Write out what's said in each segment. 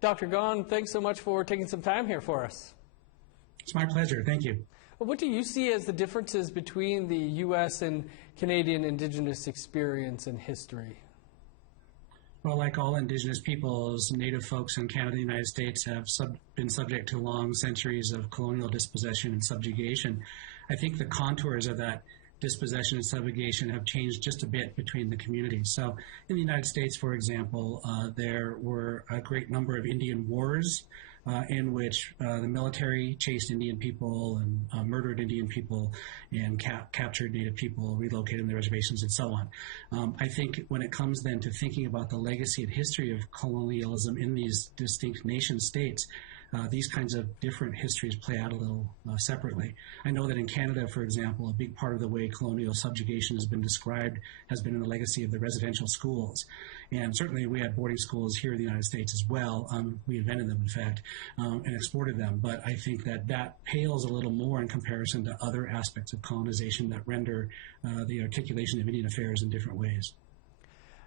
Dr. Gahn, thanks so much for taking some time here for us. It's my pleasure. Thank you. What do you see as the differences between the U.S. and Canadian Indigenous experience and history? Well, like all Indigenous peoples, Native folks in Canada and the United States have been subject to long centuries of colonial dispossession and subjugation. I think the contours of that dispossession and subjugation have changed just a bit between the communities. So in the United States, for example, there were a great number of Indian wars in which the military chased Indian people and murdered Indian people and captured Native people, relocated them to reservations, and so on. I think when it comes then to thinking about the legacy and history of colonialism in these distinct nation states, these kinds of different histories play out a little separately. I know that in Canada, for example, a big part of the way colonial subjugation has been described has been in the legacy of the residential schools. And certainly we had boarding schools here in the United States as well. We invented them, in fact, and exported them. But I think that that pales a little more in comparison to other aspects of colonization that render the articulation of Indian affairs in different ways.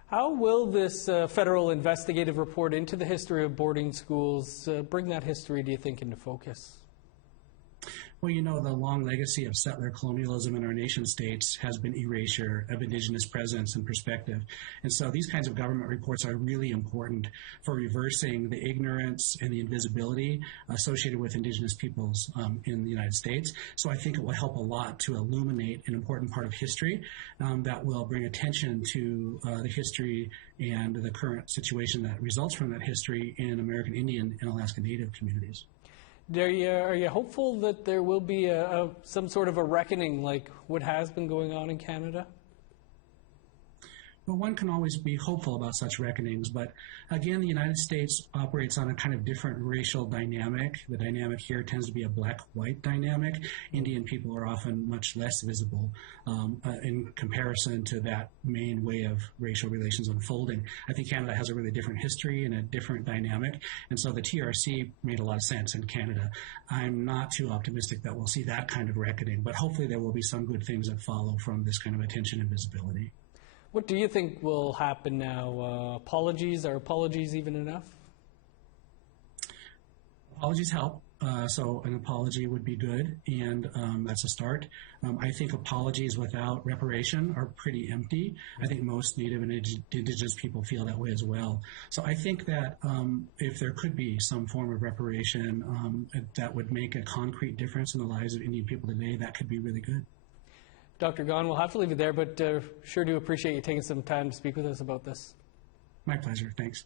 How will this federal investigative report into the history of boarding schools bring that history, do you think, into focus? Well, you know, the long legacy of settler colonialism in our nation states has been erasure of Indigenous presence and perspective. And so these kinds of government reports are really important for reversing the ignorance and the invisibility associated with Indigenous peoples in the United States. So I think it will help a lot to illuminate an important part of history that will bring attention to the history and the current situation that results from that history in American Indian and Alaska Native communities. Are you hopeful that there will be some sort of a reckoning like what has been going on in Canada? Well, one can always be hopeful about such reckonings, but again, the United States operates on a kind of different racial dynamic. The dynamic here tends to be a black-white dynamic. Indian people are often much less visible in comparison to that main way of racial relations unfolding. I think Canada has a really different history and a different dynamic, and so the TRC made a lot of sense in Canada. I'm not too optimistic that we'll see that kind of reckoning, but hopefully there will be some good things that follow from this kind of attention and visibility. What do you think will happen now? Apologies? Are apologies even enough? Apologies help. So an apology would be good, and that's a start. I think apologies without reparation are pretty empty. I think most Native and Indigenous people feel that way as well. So I think that if there could be some form of reparation that would make a concrete difference in the lives of Indian people today, that could be really good. Dr. Gahn, we'll have to leave it there, but sure do appreciate you taking some time to speak with us about this. My pleasure. Thanks.